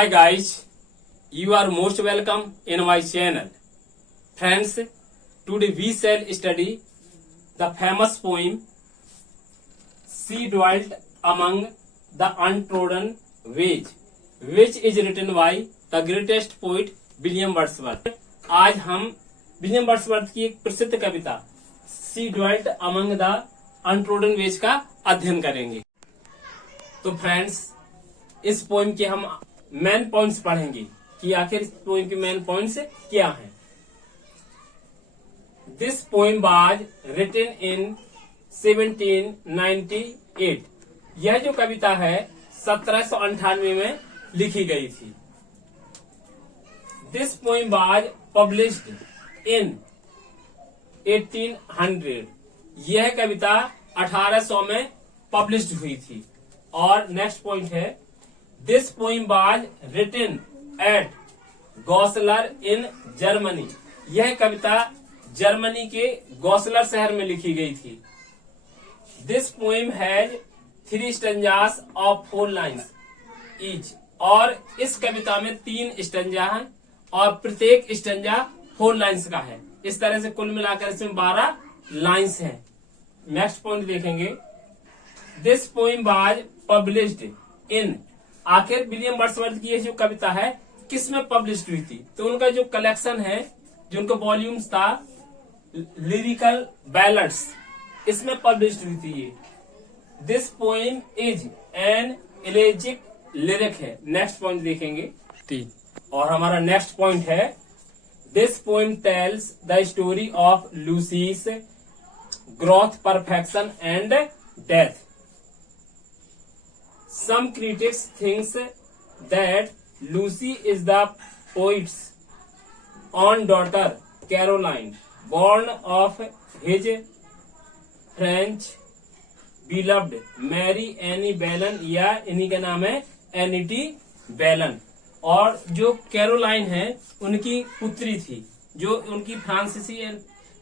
Hi guys, you are most welcome in my channel. Friends, today we shall study the famous poem She Dwelt Among the Untrodden Ways, which is written by the greatest poet William Wordsworth. आज हम William Wordsworth की एक प्रसिद्ध कविता she dwelt among the untrodden ways का अध्ययन करेंगे। तो फ्रेंड्स, इस पोएम के हम मेन पॉइंट्स पढ़ेंगे कि आखिर इस पोएम के मेन पॉइंट्स क्या हैं। This poem was written in 1798। यह जो कविता है 1798 में लिखी गई थी। This poem was published in 1800। यह कविता 1800 में पब्लिश्ड हुई थी। और नेक्स्ट पॉइंट है this poem was written at Goslar in Germany. यह कविता जर्मनी के गॉसलर शहर में लिखी गई थी। This poem has 3 stanzas of 4 lines each. और इस कविता में 3 स्टैंजा हैं और प्रत्येक स्टैंजा 4 लाइन्स का है। इस तरह से कुल मिलाकर इसमें 12 लाइन्स हैं। नेक्स्ट पॉइंट देखेंगे, दिस पोएम वाज पब्लिश्ड इन। आखिर विलियम वर्ड्सवर्थ की यह जो कविता है किस में पब्लिश हुई थी? तो उनका जो कलेक्शन है, जो उनका वॉल्यूम्स था लिरिकल बैलड्स, इसमें पब्लिश हुई थी ये। This poem is an elegiac lyric है। नेक्स्ट पॉइंट देखेंगे 3। और हमारा नेक्स्ट पॉइंट है this poem tells the story of Lucy's growth, perfection and death. Some critics thinks that Lucy is the poet's own daughter Caroline, born of his French beloved Mary Annie Bellon, या इन्हीं का नाम है annuity बेलन। और जो Caroline है उनकी पुत्री थी, जो उनकी फ्रांसीसी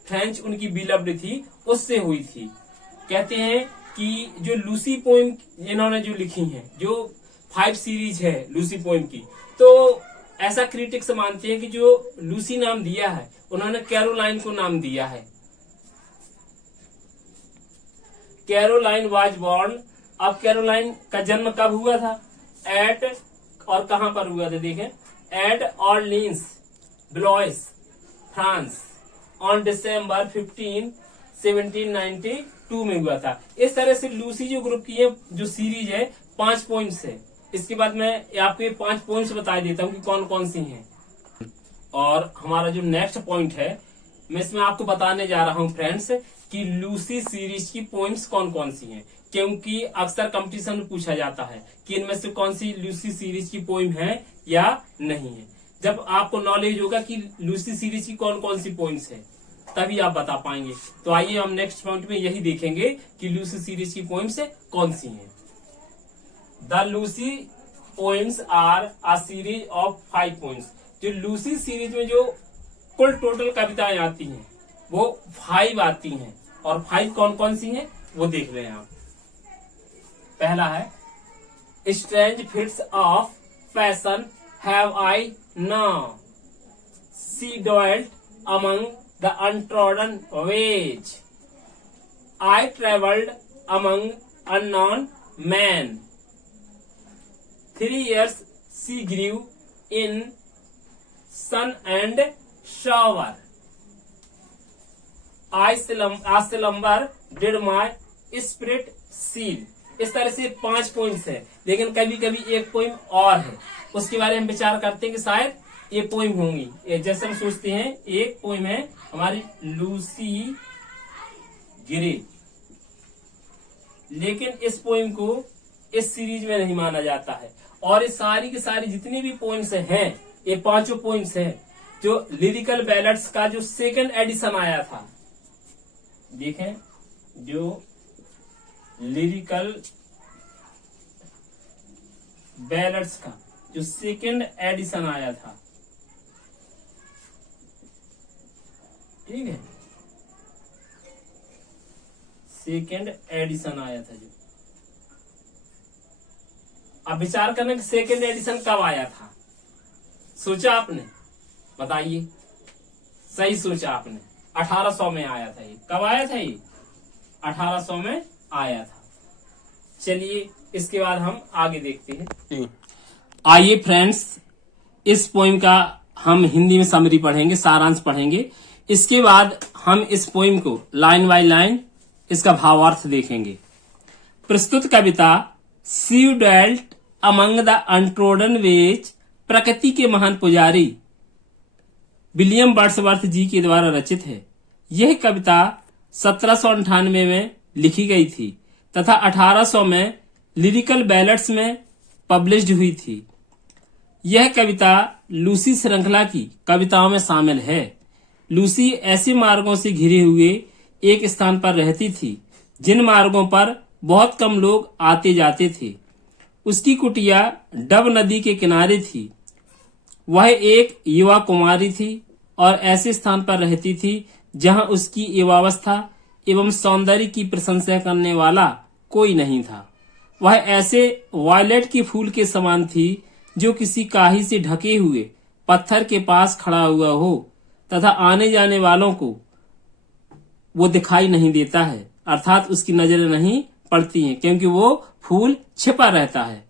फ्रेंच उनकी बिलव्ड थी, उससे हुई थी। कहते हैं कि जो लूसी पोएम इन्होंने जो लिखी है, जो 5 सीरीज है लूसी पोएम की, तो ऐसा क्रिटिक्स मानते हैं कि जो लूसी नाम दिया है उन्होंने कैरोलाइन को नाम दिया है। Caroline was born. अब कैरोलाइन का जन्म कब हुआ था? एट, और कहां पर हुआ था देखें, at Orleans, Blois, France, on December 15, 1792 में हुआ था। इस तरह से लूसी जो ग्रुप की है जो सीरीज है 5 पॉइंट्स है। इसके बाद मैं आपको ये 5 पॉइंट्स बता देता हूँ कि कौन कौन सी हैं। और हमारा जो नेक्स्ट पॉइंट है, मैं इसमें आपको बताने जा रहा हूँ फ्रेंड्स कि लूसी सीरीज की पॉइंट्स कौन कौन सी हैं, क्योंकि अक्सर कंपटीशन में पूछा जाता है कि इनमें से कौन सी लूसी सीरीज की पोइम है या नहीं है। जब आपको नॉलेज होगा कि लूसी सीरीज की कौन कौन सी पॉइंट्स है, तभी आप बता पाएंगे। तो आइए हम नेक्स्ट पॉइंट में यही देखेंगे कि लूसी सीरीज की पोइम्स कौन सी हैं। The Lucy poems are a series of 5 poems. जो लूसी सीरीज में जो कुल टोटल कविताएं आती हैं वो 5 आती हैं। और 5 कौन कौन सी हैं वो देख रहे हैं आप। पहला है strange fits of passion have I known, she dwelt among the untrodden ways, I travelled among unknown men. 3 years she grew in sun and shower, I slumber did my spirit seal। इस तरह से 5 points है, लेकिन कभी कभी एक poem और है, उसके बारे में विचार करते हैं कि शायद ये पोइम होंगी। जैसे हम सोचते हैं एक पोइम है हमारी लूसी गिरे, लेकिन इस पोइम को इस सीरीज में नहीं माना जाता है। और ये सारी की सारी जितनी भी पोइम्स हैं, ये 5 पोइम्स हैं जो लिरिकल बैलड्स का जो 2nd एडिशन आया था। देखें, जो लिरिकल बैलड्स का जो 2nd एडिशन आया था, ठीक है, 2nd एडिशन आया था जो अब विचार करने कि सेकेंड एडिशन कब आया था, सोचा आपने, बताइए। सही सोचा आपने, 1800 में आया था ये। कब आया था ये? 1800 में आया था। चलिए इसके बाद हम आगे देखते हैं। आइए फ्रेंड्स, इस पोइम का हम हिंदी में समरी पढ़ेंगे, सारांश पढ़ेंगे। इसके बाद हम इस पोइम को लाइन बाय लाइन इसका भावार्थ देखेंगे। प्रस्तुत कविता she dwelt among the untrodden ways प्रकृति के महान पुजारी विलियम वर्ड्सवर्थ जी के द्वारा रचित है। यह कविता 1798 में लिखी गई थी तथा 1800 में लिरिकल बैलेट्स में पब्लिश्ड हुई थी। यह कविता लूसी श्रृंखला की कविताओं में शामिल है। लूसी ऐसे मार्गों से घिरे हुए एक स्थान पर रहती थी जिन मार्गों पर बहुत कम लोग आते जाते थे। उसकी कुटिया डब नदी के किनारे थी। वह एक युवा कुमारी थी और ऐसे स्थान पर रहती थी जहां उसकी युवावस्था एवं सौंदर्य की प्रशंसा करने वाला कोई नहीं था। वह ऐसे वायलेट के फूल के समान थी जो किसी काही से ढके हुए पत्थर के पास खड़ा हुआ हो तथा आने जाने वालों को वो दिखाई नहीं देता है, अर्थात उसकी नजरें नहीं पड़ती हैं क्योंकि वो फूल छिपा रहता है।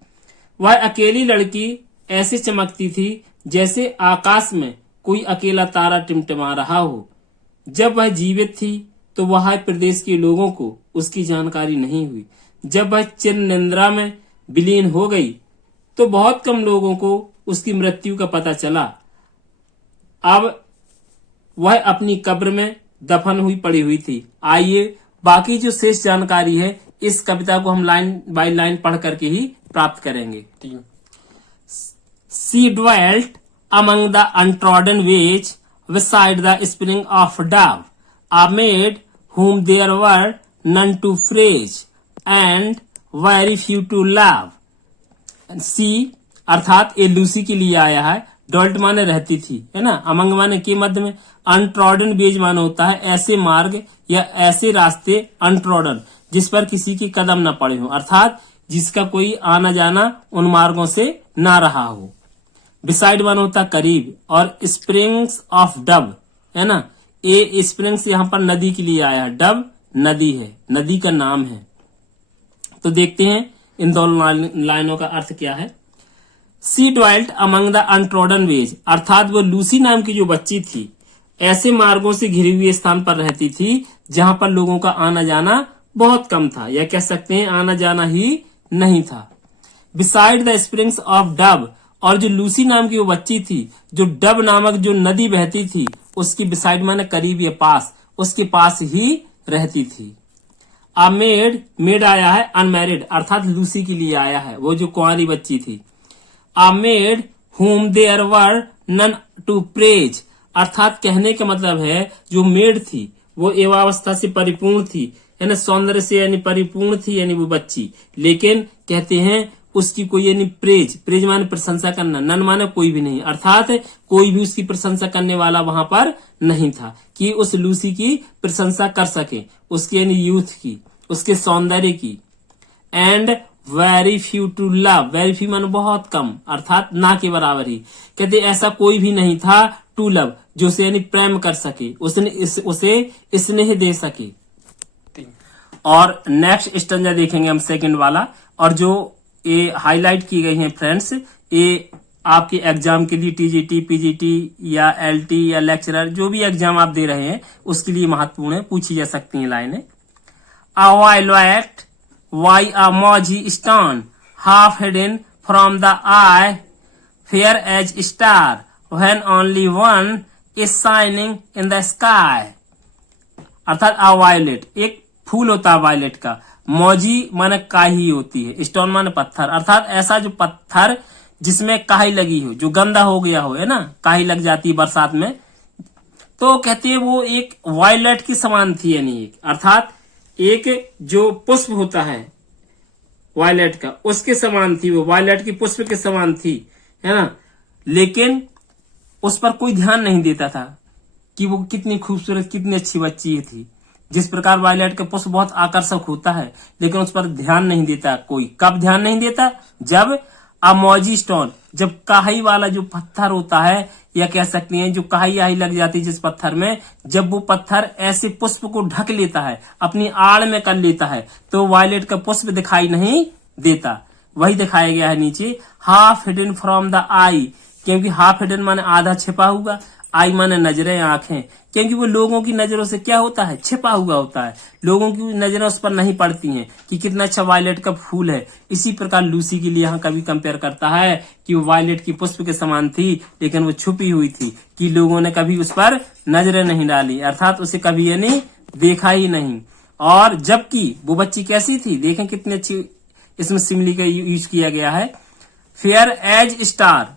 वह अकेली लड़की ऐसे चमकती थी जैसे आकाश में कोई अकेला तारा टिमटिमा रहा हो। जब वह जीवित थी तो वह प्रदेश के लोगों को उसकी जानकारी नहीं हुई। जब वह चिर निंद्रा में विलीन हो गई तो बहुत कम लोगों को उसकी मृत्यु का पता चला। अब वह अपनी कब्र में दफन हुई पड़ी हुई थी। आइए बाकी जो शेष जानकारी है इस कविता को हम लाइन बाय लाइन पढ़ करके ही प्राप्त करेंगे। She dwelt among the untrodden ways beside the spring of Dove, a maid whom there were none to praise and very few to love. सी अर्थात ये लूसी के लिए आया है। डॉल्ट माने रहती थी, है ना। अमंग माने के मध्य में, अनट्रॉडन वेज माने होता है ऐसे मार्ग या ऐसे रास्ते, अनट्रॉडन जिस पर किसी के कदम न पड़े हो, अर्थात जिसका कोई आना जाना उन मार्गों से ना रहा हो। बिसाइड माने होता करीब, और स्प्रिंग्स ऑफ डब, है ना। ए स्प्रिंग्स यहाँ पर नदी के लिए आया है, डब नदी है, नदी का नाम है। तो देखते हैं इन दोनों लाइनों का अर्थ क्या है। She dwelt among the untrodden ways, अर्थात वो लूसी नाम की जो बच्ची थी ऐसे मार्गों से घिरे हुए स्थान पर रहती थी जहां पर लोगों का आना जाना बहुत कम था, या कह सकते हैं आना जाना ही नहीं था। Beside the springs of dub, और जो लूसी नाम की वो बच्ची थी जो डब नामक जो नदी बहती थी उसकी बिसाइड माने करीब या पास, उसके पास ही रहती थी। आ मेड, मेड आया है अनमैरिड, अर्थात लूसी के लिए आया है, वो जो कुंवारी बच्ची थी। आ made whom there were none to praise, अर्थात कहने का मतलब है जो मेड थी वो एवावस्था से परिपूर्ण थी, है ना, सौंदर्य से यानी परिपूर्ण थी यानी वो बच्ची, लेकिन कहते हैं उसकी कोई यानी प्रेज, प्रेज माने प्रशंसा करना, नन माने कोई भी नहीं, अर्थात कोई भी उसकी प्रशंसा करने वाला वहां पर नहीं था कि उस लूसी की प्रशंसा कर सके, उसकी यानी यूथ की, उसके सौंदर्य की। And very few to love, very few माने बहुत कम, अर्थात ना के बराबर ही। कहते ऐसा कोई भी नहीं था टू लव, जो उसे यानी प्रेम कर सके, उसे स्नेह दे सके। और नेक्स्ट स्टैंजा देखेंगे हम सेकंड वाला, और जो ये हाईलाइट की गई है फ्रेंड्स, ये आपके एग्जाम के लिए टीजीटी, पीजीटी या एलटी या लेक्चरर जो भी एग्जाम आप दे रहे हैं उसके लिए महत्वपूर्ण है, पूछी जा सकती हैं लाइनें। A violet, why a moji stone, half hidden from the eye, fair as star, when only one is shining in the sky. अर्थात a violet, एक फूल होता है वायलेट का, मौजी माने काही होती है, स्टोन माने पत्थर, अर्थात ऐसा जो पत्थर जिसमें काही लगी हो, जो गंदा हो गया हो, है ना, काही लग जाती है बरसात में, तो कहते हैं वो एक वायलेट की समान थी, यानी एक, अर्थात एक जो पुष्प होता है वायलेट का उसके समान थी, वो वायलेट की पुष्प के समान थी, है ना, लेकिन उस पर कोई ध्यान नहीं देता था कि वो कितनी खूबसूरत, कितनी अच्छी बच्ची थी। जिस प्रकार वायलेट का पुष्प बहुत आकर्षक होता है लेकिन उस पर ध्यान नहीं देता कोई। कब ध्यान नहीं देता? जब अ मौजी स्टोन, जब काई वाला जो पत्थर होता है, या कह सकते हैं जो काई आई लग जाती है जिस पत्थर में, जब वो पत्थर ऐसे पुष्प को ढक लेता है, अपनी आड़ में कर लेता है, तो वायलेट का पुष्प दिखाई नहीं देता। वही दिखाया गया है नीचे, हाफ हिडन फ्रॉम द आई, क्योंकि हाफ हिडन माने आधा छिपा हुआ, आई माने नजरें, आंखें, क्योंकि वो लोगों की नजरों से क्या होता है, छिपा हुआ होता है, लोगों की नजरें उस पर नहीं पड़ती हैं कि कितना अच्छा वायलेट का फूल है। इसी प्रकार लूसी के लिए यहाँ कभी कंपेयर करता है कि वो वायलेट की पुष्प के समान थी, लेकिन वो छुपी हुई थी कि लोगों ने कभी उस पर नजरें नहीं डाली, अर्थात उसे कभी यानी देखा ही नहीं। और जबकि वो बच्ची कैसी थी, देखें कितनी अच्छी इसमें सिमिली का यूज किया गया है, फेयर एज स्टार,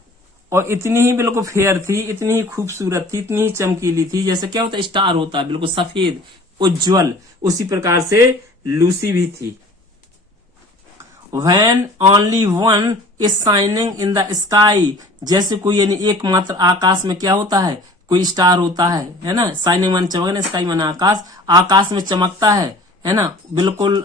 और इतनी ही बिल्कुल फेयर थी, इतनी ही खूबसूरत थी, इतनी ही चमकीली थी, जैसे क्या होता है स्टार होता है, बिल्कुल सफेद उज्जवल, उसी प्रकार से लूसी भी थी। When only one is shining in the sky, जैसे कोई यानी एकमात्र आकाश में क्या होता है, कोई स्टार होता है ना, शाइनिंग माने चमकना, स्काई माने आकाश, आकाश में चमकता है ना, बिल्कुल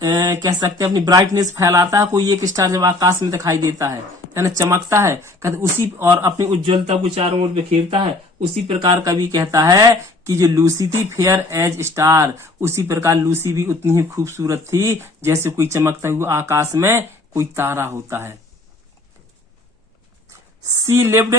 कह सकते हैं अपनी ब्राइटनेस फैलाता है, कोई एक स्टार जब आकाश में दिखाई देता है ना, चमकता है, कहते उसी और अपनी उज्ज्वलता को चारों ओर बिखेरता है, उसी प्रकार कवि कहता है कि जो लूसी थी फेयर एज स्टार, उसी प्रकार लूसी भी उतनी ही खूबसूरत थी जैसे कोई चमकता हुआ आकाश में कोई तारा होता है। She lived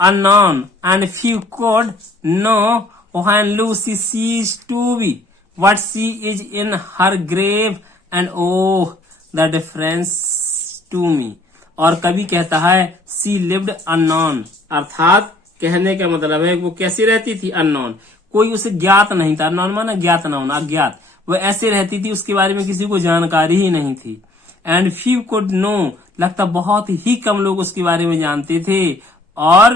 unknown and few could know when Lucy ceased to be what she is in her grave, and oh the difference to me। और कवि कहता है सी लिव्ड अननोन, अर्थात कहने का मतलब है वो कैसी रहती थी, अननोन, कोई उसे ज्ञात नहीं था, अननोन माना ज्ञात ना होना, अज्ञात, वो ऐसे रहती थी उसके बारे में किसी को जानकारी ही नहीं थी। एंड फ्यू कुड नो, लगता बहुत ही कम लोग उसके बारे में जानते थे। और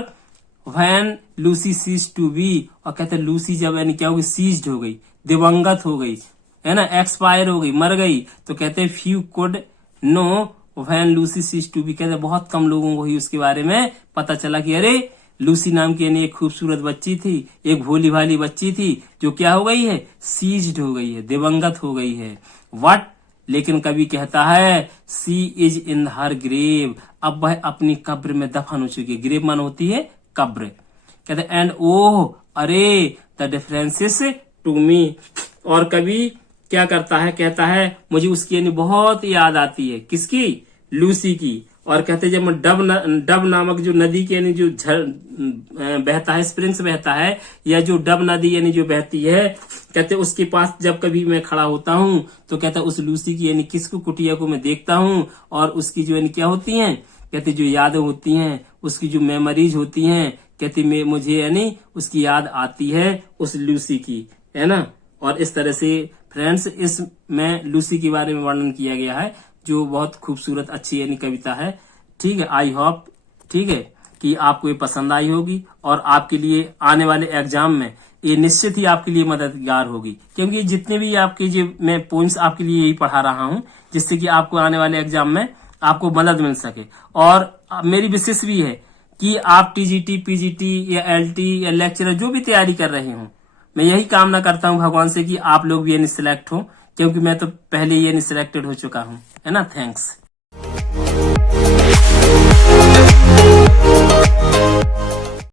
when Lucy ceased to be, और कहते लूसी जब यानी क्या हो गई, सीज्ड हो गई, दिवंगत हो गई, है ना, एक्सपायर हो गई, मर गई, तो कहते few could know when Lucy ceased to be, कहते बहुत कम लोगों को ही उसके बारे में पता चला कि अरे लूसी नाम की यानी एक खूबसूरत बच्ची थी, एक भोली भाली बच्ची थी जो क्या हो गई है, सीज्ड हो गई है, दिवंगत हो गई है। व्हाट, लेकिन कवि कहता है सी इज इन हर ग्रेव, अब वह अपनी कब्र में दफन हो चुकी है, ग्रेव मन होती है कब्र, कहते एंड ओह अरे द डिफरेंसेस टू मी, और कवि क्या करता है, कहता है मुझे उसकी यानी बहुत याद आती है, किसकी, लूसी की। और कहते जब मैं डब नामक जो नदी की यानी जो बहता है, स्प्रिंग्स बहता है, या जो डब नदी यानी जो बहती है, कहते उसके पास जब कभी मैं खड़ा होता हूँ तो कहता उस लूसी की यानी किसको, कुटिया को मैं देखता हूँ, और उसकी जो यानी क्या होती हैं, कहते जो यादें होती हैं, उसकी जो मेमोरीज होती हैं, कहते मुझे यानी उसकी याद आती है उस लूसी की, है ना। और इस तरह से फ्रेंड्स इसमें लूसी के बारे में वर्णन किया गया है, जो बहुत खूबसूरत अच्छी यानी कविता है। ठीक है, आई होप ठीक है कि आपको ये पसंद आई होगी, और आपके लिए आने वाले एग्जाम में ये निश्चित ही आपके लिए मददगार होगी, क्योंकि जितने भी आपके जो मैं पॉइंट्स आपके लिए यही पढ़ा रहा हूँ, जिससे कि आपको आने वाले एग्जाम में आपको मदद मिल सके। और मेरी विशेष भी है कि आप टीजीटी, पीजीटी या एलटी या लेक्चरर जो भी तैयारी कर रहे हो, मैं यही कामना करता हूँ भगवान से कि आप लोग भी यानी सिलेक्ट हो, क्योंकि मैं तो पहले ही यानी सिलेक्टेड हो चुका हूँ, है ना। थैंक्स।